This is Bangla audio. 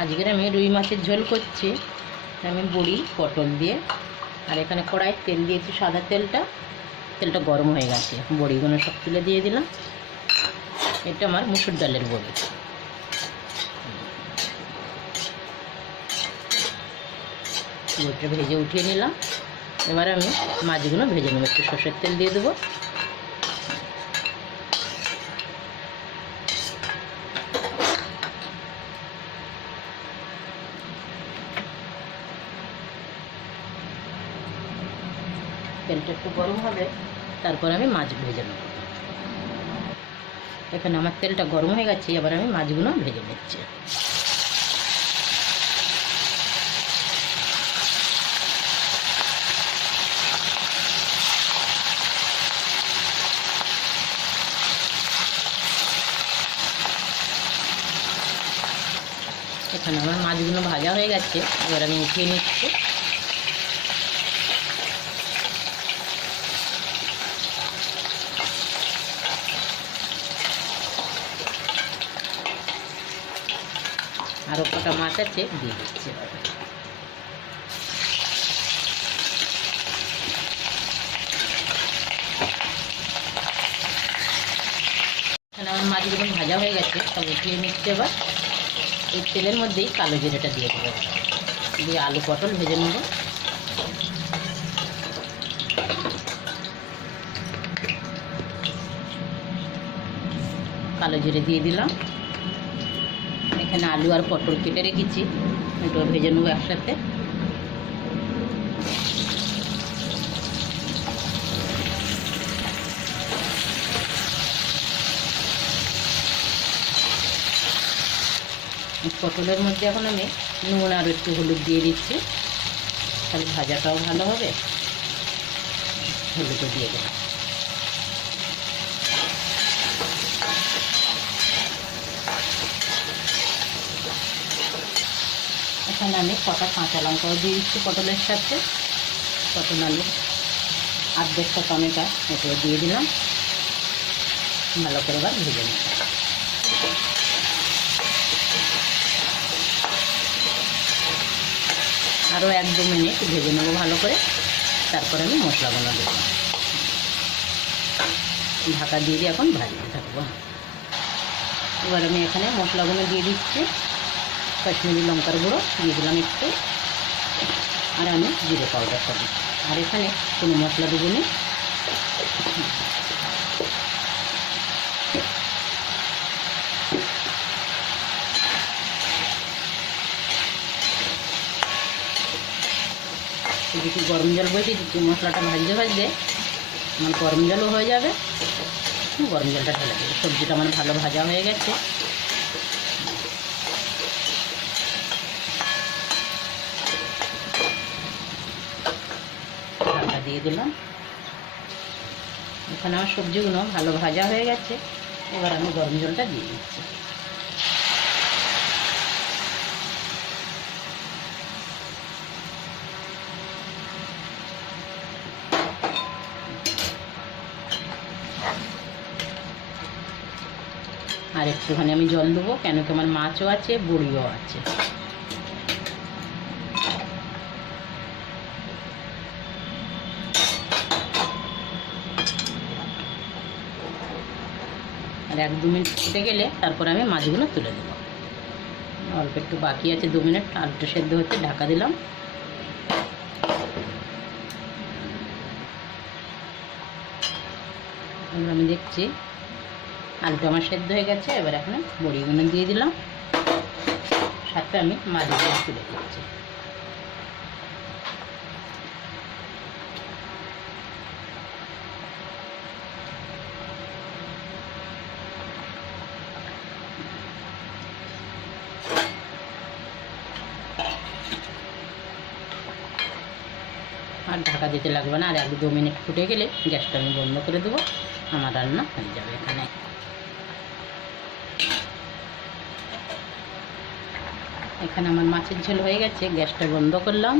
আজকের আমি রুই মাছের ঝোল করছি। আমি বড়ি পটল দিয়ে, আর এখানে কড়াই তেল দিয়েছি, সাদা তেলটা গরম হয়ে গেছে। বড়িগুলো সব তুলে দিয়ে দিলাম। এটা আমার মুসুর ডালের বড়ি। বড়িটা ভেজে উঠিয়ে নিলাম। এবার আমি মাছগুলো ভেজে নেব। একটু সর্ষের তেল দিয়ে দেবো। তেলটা একটু গরম হবে, তারপর আমি মাছ ভেজে নেব। এখানে আমার তেলটা গরম হয়ে গেছে, এবার আমি মাছগুলো ভেজে নিচ্ছি। এখানে আমার মাছগুলো ভাজা হয়ে গেছে, এবার আমি উঠিয়ে নিচ্ছি। আরও কটা মাছ আছে, দিয়ে দিচ্ছি। এখানে আমার মাছগুলো ভাজা হয়ে গেছে, সব উঠিয়ে নিচ্ছে। এবার এই তেলের মধ্যেই কালো জিরেটা দিয়ে দেবো, দিয়ে আলু পটল ভেজে নেব। কালো জিরে দিয়ে দিলাম। এখানে আলু আর পটল কেটে রেখেছি, এটা ভেজে নেবো একসাথে। পটলের মধ্যে এখন আমি নুন আর একটু হলুদ দিয়ে দিচ্ছি, তাহলে ভাজাটাও ভালো হবে। হলুদও দিয়ে দেবো। এখানে আমি কটা কাঁচা লঙ্কাও দিয়ে দিচ্ছি পটলের সাথে। পটল আলু আর্ধেকটা টমেটো এটা দিয়ে দিলাম। ভালো করে এবার ভেজে নেব। আরও 1-2 মিনিট ভেজে নেবো ভালো করে, তারপরে আমি মশলাগুলো দেবো। ঢাকা দিয়ে দিয়ে এখন ভাজতে থাকবো। এবার আমি এখানে মশলাগুলো দিয়ে দিচ্ছি। কাশ্মীরি লঙ্কার গুঁড়ো দিয়ে দিলাম একটু, আর আমি জিরে পাউডারটা দিচ্ছি। আর এখানে কোনো মশলা দেবো না। একটু গরম জল বসিয়ে দিচ্ছি। মশলাটা ভাজতে ভাজতে আমার গরম জলও হয়ে যাবে। গরম জলটা ঢেলে দেবো। সবজিটা আমার ভালো ভাজা হয়ে গেছে। ঢাকা দিয়ে দিলাম। এখানে আমার সবজিগুলো ভালো ভাজা হয়ে গেছে, এবার আমি গরম জলটা দিয়ে দিচ্ছি। আর একটুখানি আমি জল দেবো, কেন কি আমার মাছও আছে, বড়িও আছে। আর 1-2 মিনিট ফুটে গেলে তারপরে আমি মাছগুলো তুলে দেবো। অল্প একটু বাকি আছে, 2 মিনিট আলুটা সেদ্ধ হতে ঢাকা দিলাম। এবার আমি দেখছি আলুটা আমার সেদ্ধ হয়ে গেছে। এবার এখানে বড়িগুলো দিয়ে দিলাম, সাথে আমি মাছগুলো তুলে দিচ্ছি। আর ঢাকা দিতে লাগবে না। আর 1-2 মিনিট ফুটে গেলে গ্যাসটা আমি বন্ধ করে দেবো। আমার রান্না হয়ে যাবে। এখানে এখানে আমার মাছের ঝোল হয়ে গেছে। গ্যাসটা বন্ধ করলাম।